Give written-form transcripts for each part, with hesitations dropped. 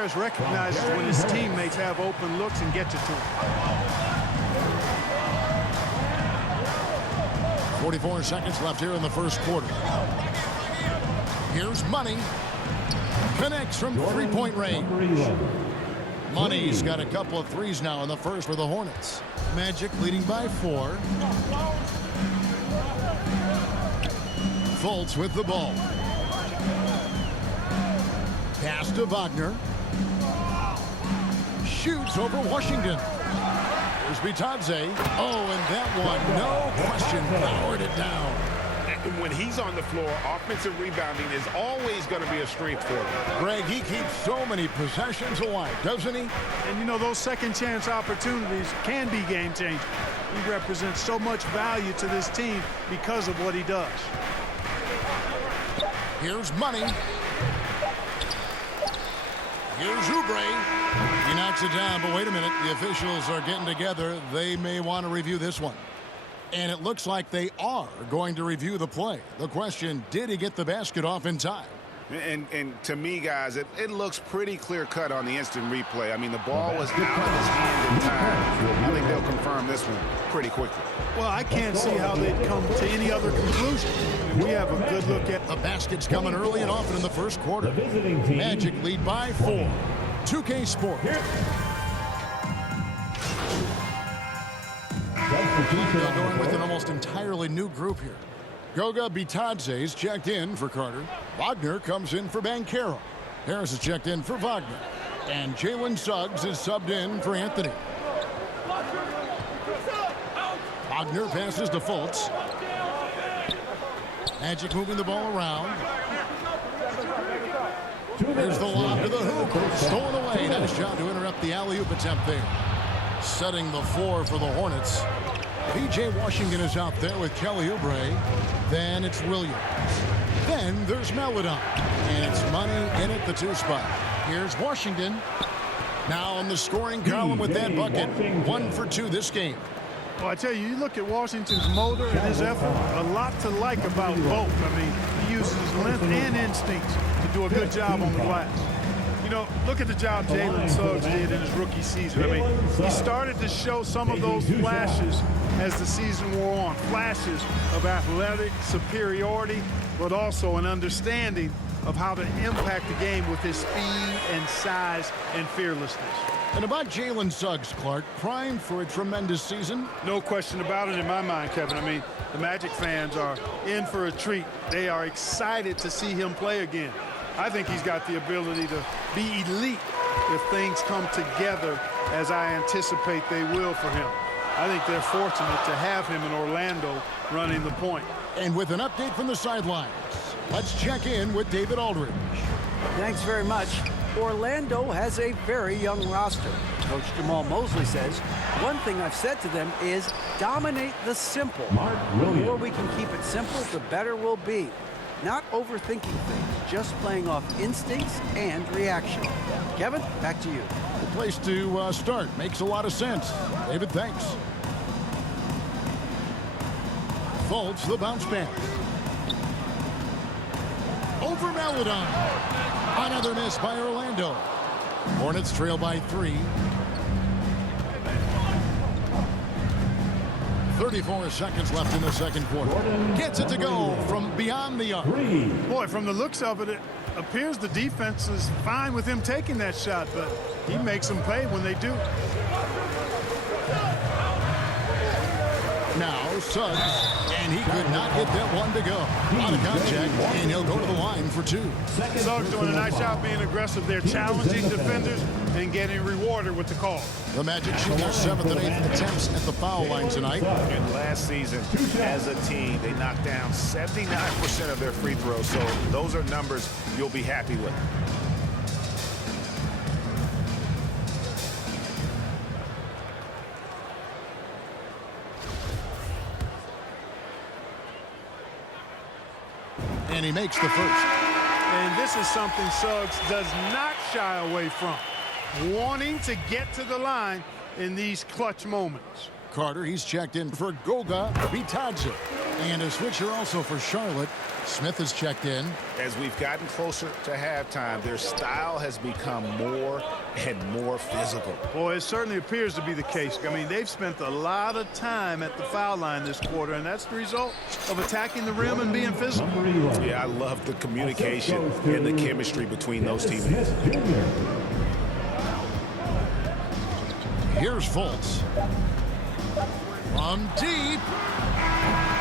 Harris recognizes when his teammates have open looks and gets it to him. 44 seconds left here in the first quarter. Here's Money. Connects from three-point range. Money's got a couple of threes now in the first for the Hornets. Magic leading by 4. Fultz with the ball. Pass to Wagner. Shoots over Washington. Here's Bitadze. Oh, and that one, no question, powered it down. And when he's on the floor, offensive rebounding is always going to be a strength for him. Greg, he keeps so many possessions alive, doesn't he? And, you know, those second chance opportunities can be game changing. He represents so much value to this team because of what he does. Here's Money. Here's Oubre. He knocks it down, but wait a minute. The officials are getting together. They may want to review this one. And it looks like they are going to review the play. The question, did he get the basket off in time? And to me, guys, it looks pretty clear-cut on the instant replay. I mean, the ball was out of his hand in time. I think they'll confirm this one pretty quickly. Well, I can't see how they'd come to any other conclusion. We have a good look at the baskets coming early and often in the first quarter. Magic lead by 4. 2K Sports. They're going with an almost entirely new group here. Goga Bitadze's checked in for Carter. Wagner comes in for Banchero. Harris is checked in for Wagner. And Jalen Suggs is subbed in for Anthony. Wagner passes to Fultz. Magic moving the ball around. Here's the lob to the hoop. Stolen away. Nice job to interrupt the alley-oop attempt there. Setting the floor for the Hornets. P.J. Washington is out there with Kelly Oubre. Then it's Williams. Then there's Melodon. And it's Money in at the 2 spot. Here's Washington. Now on the scoring column with that bucket. 1 for 2 this game. Well, I tell you, you look at Washington's motor and his effort, a lot to like about both. I mean, he uses his length and instincts to do a good job on the glass. You know, look at the job Jalen Suggs did in his rookie season. I mean, he started to show some of those flashes as the season wore on. Flashes of athletic superiority, but also an understanding of how to impact the game with his speed and size and fearlessness. And about Jalen Suggs, Clark, primed for a tremendous season. No question about it in my mind, Kevin. I mean, the Magic fans are in for a treat. They are excited to see him play again. I think he's got the ability to be elite if things come together as I anticipate they will for him. I think they're fortunate to have him in Orlando running the point. And with an update from the sidelines, let's check in with David Aldridge. Thanks very much. Orlando has a very young roster. Coach Jamal Mosley says, one thing I've said to them is dominate the simple. The more we can keep it simple, the better we'll be. Not overthinking things, just playing off instincts and reaction. Kevin, back to you. The place to start. Makes a lot of sense. David, thanks. Fultz, the bounce pass. Over Melodon. Another miss by Orlando. Hornets trail by 3. 34 seconds left in the second quarter. Gets it to go from beyond the arc. Boy, from the looks of it, it appears the defense is fine with him taking that shot, but he makes them pay when they do. Now Suggs, and he could not get that one to go. Out of contact, and he'll go to the line for 2. Suggs doing a nice job being aggressive. They're challenging defenders and getting rewarded with the call. The Magic shoot their 7th and 8th attempts at the foul line tonight. And last season, as a team, they knocked down 79% of their free throws, so those are numbers you'll be happy with. And he makes the first. And this is something Suggs does not shy away from. Wanting to get to the line in these clutch moments. Carter, he's checked in for Goga Bitadze. And a switcher also for Charlotte. Smith has checked in. As we've gotten closer to halftime, their style has become more and more physical. Boy, it certainly appears to be the case. I mean, they've spent a lot of time at the foul line this quarter, and that's the result of attacking the rim and being physical. Yeah, I love the communication and the chemistry between those teammates. Here's Fultz. From deep.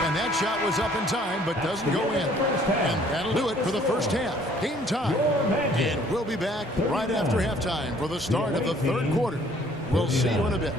And that shot was up in time, but doesn't go in. And that'll do it for the first half. Game time. And we'll be back right after halftime for the start of the third quarter. We'll see you in a bit.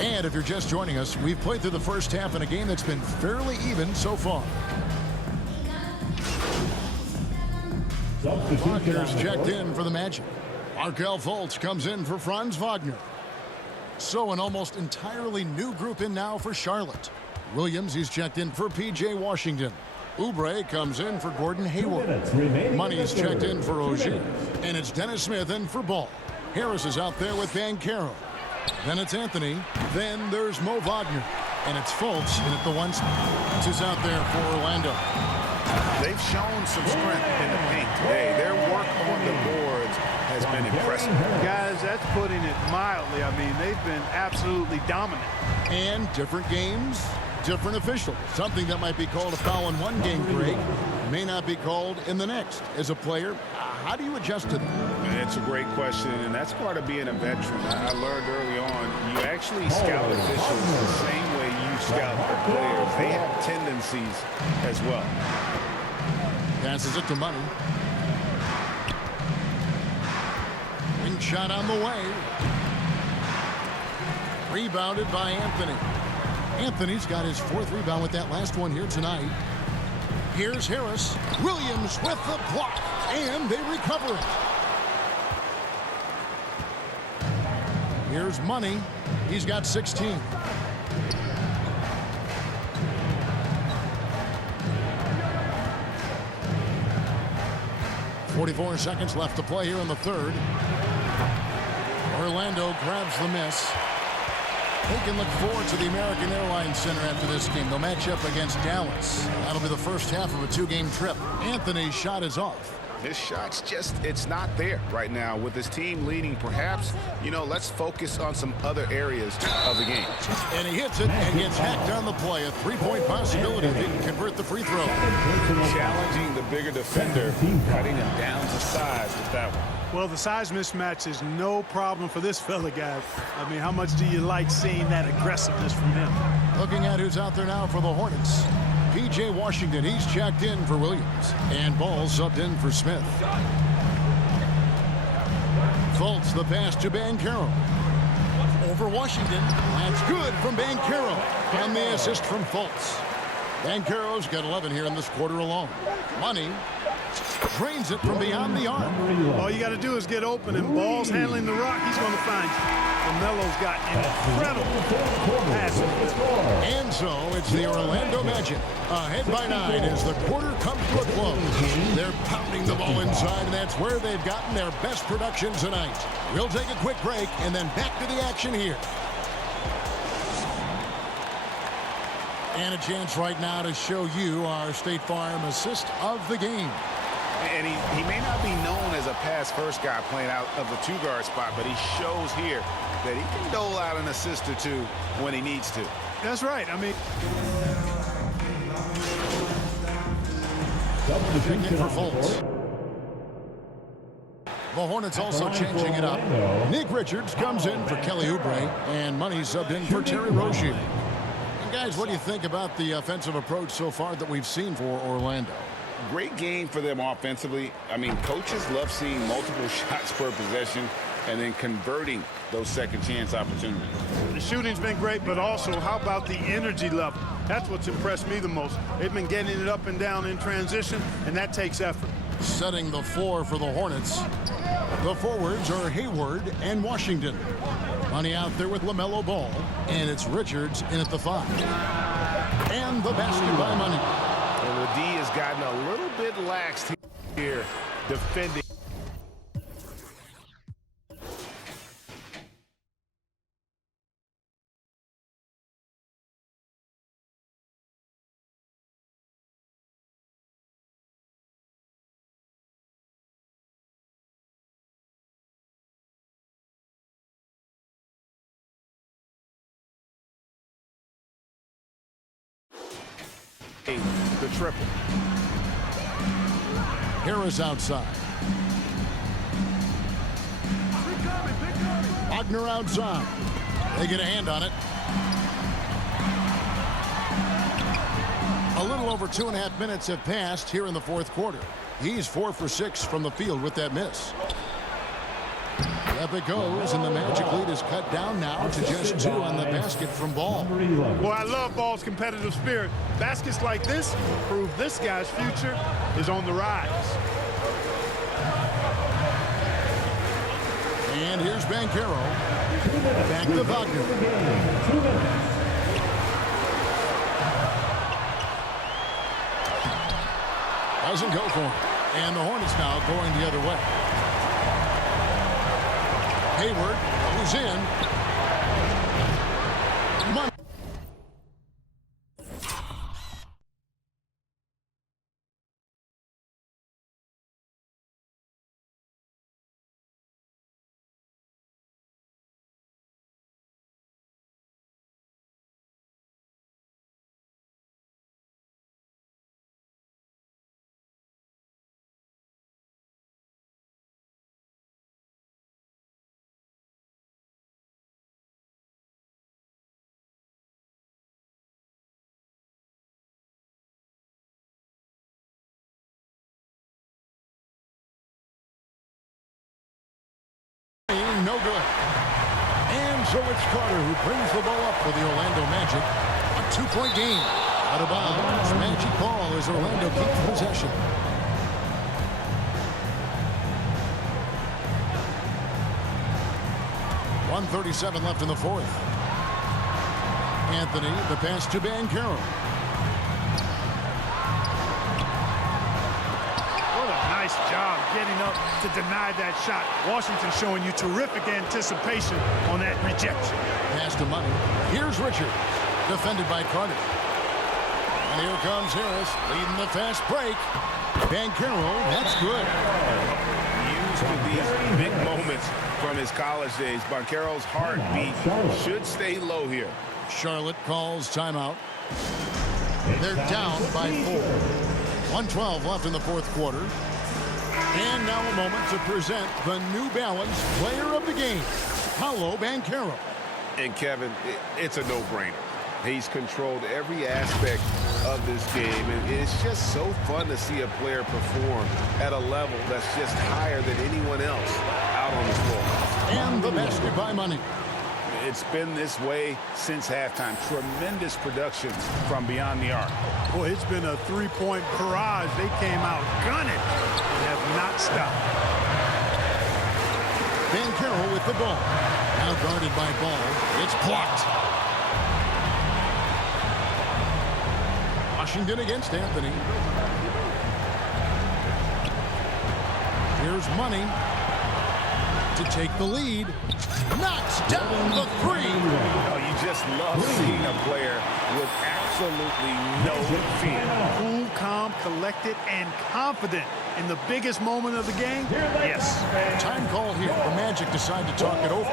And if you're just joining us, we've played through the first half in a game that's been fairly even so far. Wagner's checked in for the Magic. Markelle Fultz comes in for Franz Wagner. So an almost entirely new group in now for Charlotte. Williams, he's checked in for P.J. Washington. Oubre comes in for Gordon Hayward. Money's checked in for Ogier. And it's Dennis Smith in for Ball. Harris is out there with Banchero. Then it's Anthony. Then there's Mo Wagner. And it's Fultz in at the one spot. This is out there for Orlando. They've shown some strength in the paint today. Their work on the boards has been impressive. Guys, that's putting it mildly. I mean, they've been absolutely dominant. And different games, different officials. Something that might be called a foul in one game, Greg, may not be called in the next. As a player, how do you adjust to that? It's a great question, and that's part of being a veteran. I learned early on, you actually scout officials the same way you scout the players. They have tendencies as well. Passes it to Money. Ring shot on the way. Rebounded by Anthony. Anthony's got his fourth rebound with that last one here tonight. Here's Harris. Williams with the block, and they recover it. Here's Money. He's got 16. .44 seconds left to play here in the third. Orlando grabs the miss. They can look forward to the American Airlines Center after this game. They'll match up against Dallas. That'll be the first half of a two-game trip. Anthony's shot is off. His shot's just, it's not there right now. With his team leading, perhaps, let's focus on some other areas of the game. And he hits it and gets hacked on the play. A three-point possibility if he can convert the free throw. Challenging the bigger defender, cutting him down to size with that one. Well, the size mismatch is no problem for this fella, guys. I mean, how much do you like seeing that aggressiveness from him? Looking at who's out there now for the Hornets. P.J. Washington, he's checked in for Williams. And Ball subbed in for Smith. Fultz, the pass to Banchero. Over Washington. That's good from Banchero. And the assist from Fultz. Banchero's got 11 here in this quarter alone. Money drains it from beyond the arc. All you got to do is get open, and Ball's handling the rock. He's going to find you. Melo's got incredible passing. And so it's the Orlando Magic ahead by 9 as the quarter comes to a close. They're pounding the ball inside, and that's where they've gotten their best production tonight. We'll take a quick break and then back to the action here. And a chance right now to show you our State Farm assist of the game. And he may not be known as a pass-first guy playing out of the two-guard spot, but he shows here that he can dole out an assist or two when he needs to. That's right. I mean, checking for Fultz. The Hornets also changing it up. Nick Richards comes in for Kelly Oubre, and Money subbed in for Terry Rozier. And guys, what do you think about the offensive approach so far that we've seen for Orlando? Great game for them offensively. I mean, coaches love seeing multiple shots per possession and then converting those second chance opportunities. the shooting's been great, but also how about the energy level? That's what's impressed me the most. They've been getting it up and down in transition, and that takes effort. Setting the floor for the Hornets. The forwards are Hayward and Washington. Money out there with LaMelo Ball. And it's Richards in at the 5. And the basket by Money. And the D has gotten a little bit lax here defending. The triple. Harris outside. Wagner outside. They get a hand on it. A little over 2.5 minutes have passed here in the fourth quarter. He's 4 for 6 from the field with that miss. Up it goes, and the Magic lead is cut down now to just 2 on the basket from Ball. Well, I love Ball's competitive spirit. Baskets like this prove this guy's future is on the rise. And here's Banchero. Back to Wagner. Doesn't go for him. And the Hornets now going the other way. Hayward, who's in. Money. No good. And so it's Carter who brings the ball up for the Orlando Magic. A 2-point game. Out of bounds. Magic ball as Orlando keeps possession. .137 left in the fourth. Anthony, the pass to Banchero. Nice job getting up to deny that shot. Washington showing you terrific anticipation on that rejection. Pass to Money. Here's Richard. Defended by Carter. And here comes Harris leading the fast break. Banchero, that's good. Used to these big moments from his college days. Banchero's heartbeat should stay low here. Charlotte calls timeout. They're down by 4. 1:12 left in the fourth quarter. And now a moment to present the New Balance player of the game, Paolo Banchero. And Kevin, it's a no-brainer. He's controlled every aspect of this game, and it's just so fun to see a player perform at a level that's just higher than anyone else out on the floor. And the basket by Money. It's been this way since halftime. Tremendous production from beyond the arc. Boy, it's been a three-point barrage. They came out gunning and have not stopped. Banchero with the ball. Now guarded by Ball. It's blocked. Washington against Anthony. Here's Money to take the lead. Knocks down the 3. Oh, you just love seeing a player with absolutely no fear. Cool, calm, collected, and confident in the biggest moment of the game. Yes. Time call here. The Magic decide to talk it over.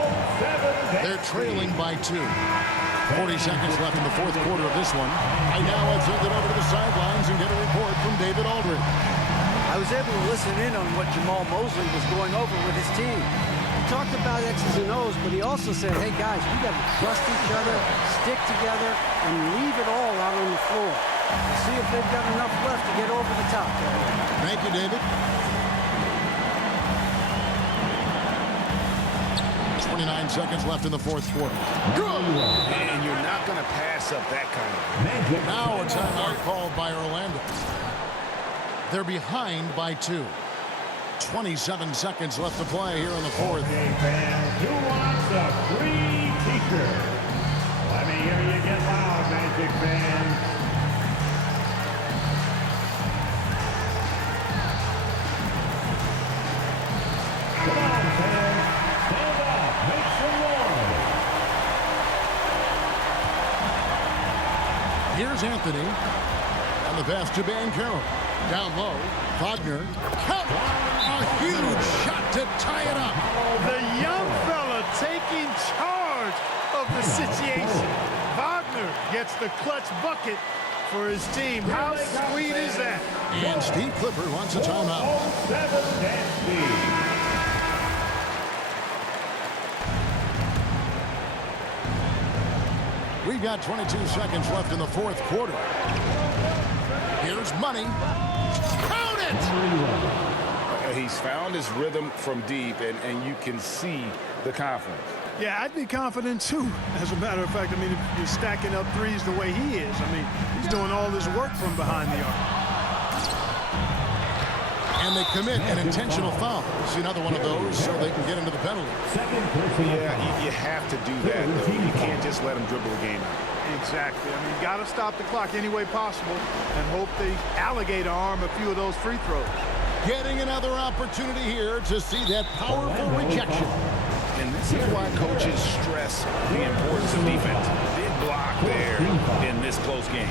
They're trailing by 2. 40 seconds left in the fourth quarter of this one. I now have sent it over to the sidelines and get a report from David Aldridge. I was able to listen in on what Jamal Mosley was going over with his team. He talked about X's and O's, but he also said, hey, guys, we got to trust each other, stick together, and leave it all out on the floor. We'll see if they've got enough left to get over the top. Thank you, David. 29 seconds left in the fourth quarter. Good! And you're not going to pass up that kind of. Now a timeout called by Orlando. They're behind by 2. 27 seconds left to play here in the fourth. a free t-shirt. Let me hear you get loud, Magic fans. Come on, fans. Stand up. Make some noise. Here's Anthony. And the pass to Bancaro. Down low. Wagner. Count. A huge shot to tie it up. The young fella taking charge of the situation. Wagner gets the clutch bucket for his team. How sweet is that? And Steve Clifford wants a timeout. 7 Dancy. We've got 22 seconds left in the fourth quarter. Here's Money. Count it! He's found his rhythm from deep, and you can see the confidence. Yeah, I'd be confident too. As a matter of fact, I mean, if you're stacking up threes the way he is, I mean, he's doing all this work from behind the arc. And they commit an intentional foul. See another one of those so they can get into the penalty. Yeah, you have to do that, though. You can't just let him dribble the game out. Exactly. I mean, you got to stop the clock any way possible and hope they alligator arm a few of those free throws. Getting another opportunity here to see that powerful rejection. And this is why coaches stress the importance of defense. Big block there in this close game.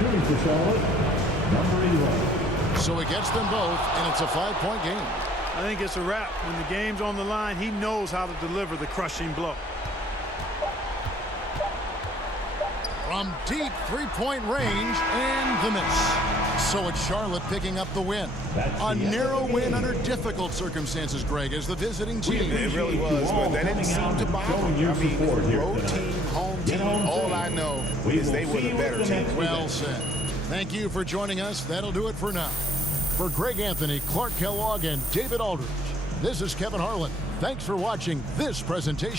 Here's the Charlotte, number 11. So it gets them both, and it's a 5-point game. I think it's a wrap. When the game's on the line, he knows how to deliver the crushing blow. From deep three-point range, and the miss. So it's Charlotte picking up the win. A narrow win under difficult circumstances, Greg, as the visiting team. It really was, but that didn't seem to bother. I mean, road team, home team, all I know is they were the better team. Well said. Thank you for joining us. That'll do it for now. For Greg Anthony, Clark Kellogg, and David Aldridge, this is Kevin Harlan. Thanks for watching this presentation.